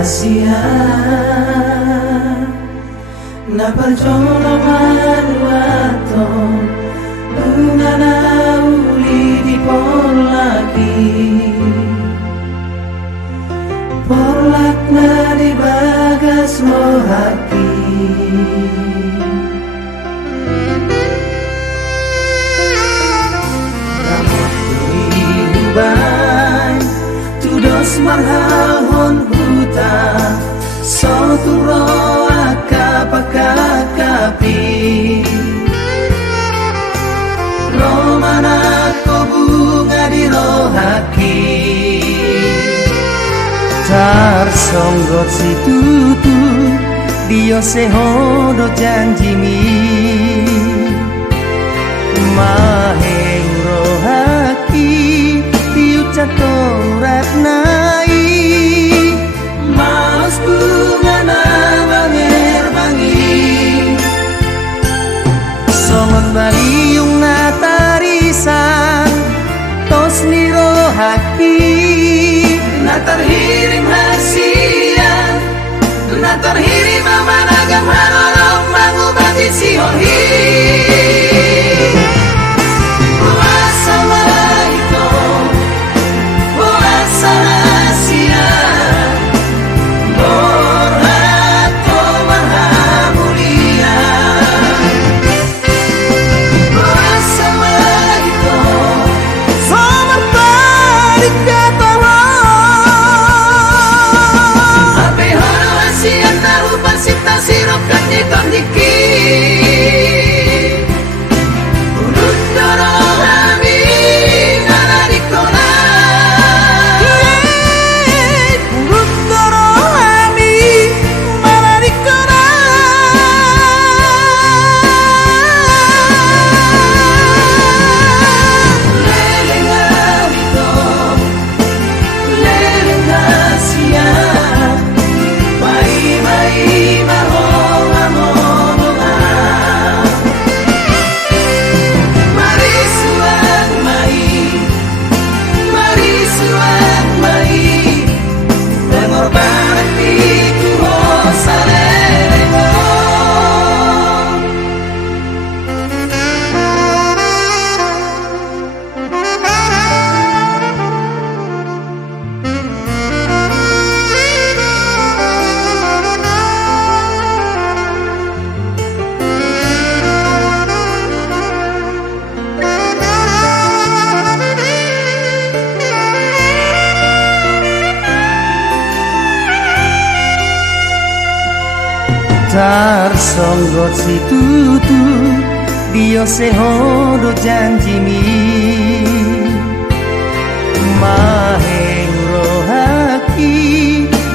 rahasia na perjalanan waton bunga na uli di polaki polak na di bagas lo hati ramot berubah tudos marhahon huta soturo akapakapi romana ko bunga di rohaki tar songgot si tutu dio sehodo janjimi mahe rohaki diucap torat nai mas bunga na banger bangi songon baliung na tarisan tos ni rohaki na terhirim hasian na terhirim amanagam harorong mangubati si hohi tar songgot si tutu dio sehodo janjimi maheng rohaki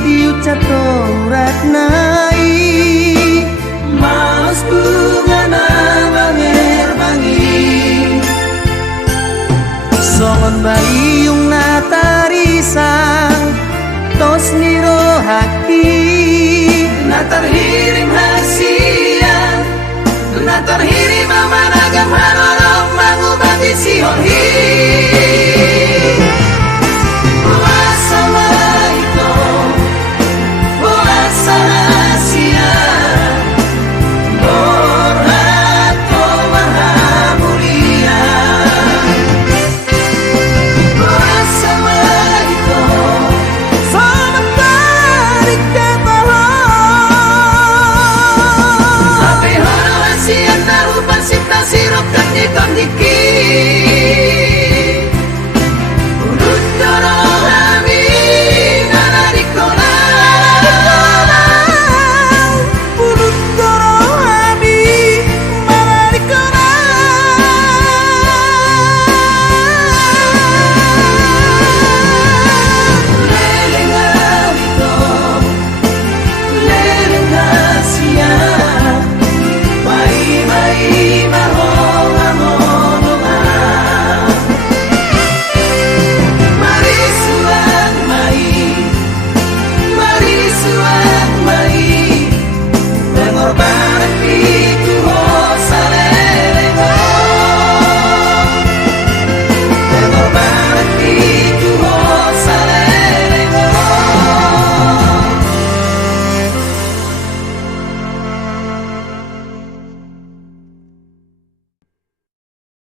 diucap torat nai mas bunga na banger bangi songon baliung na tarisan tos ni rohaki na terhirim hasian na terhirim amanagam harorong mangubati si hohi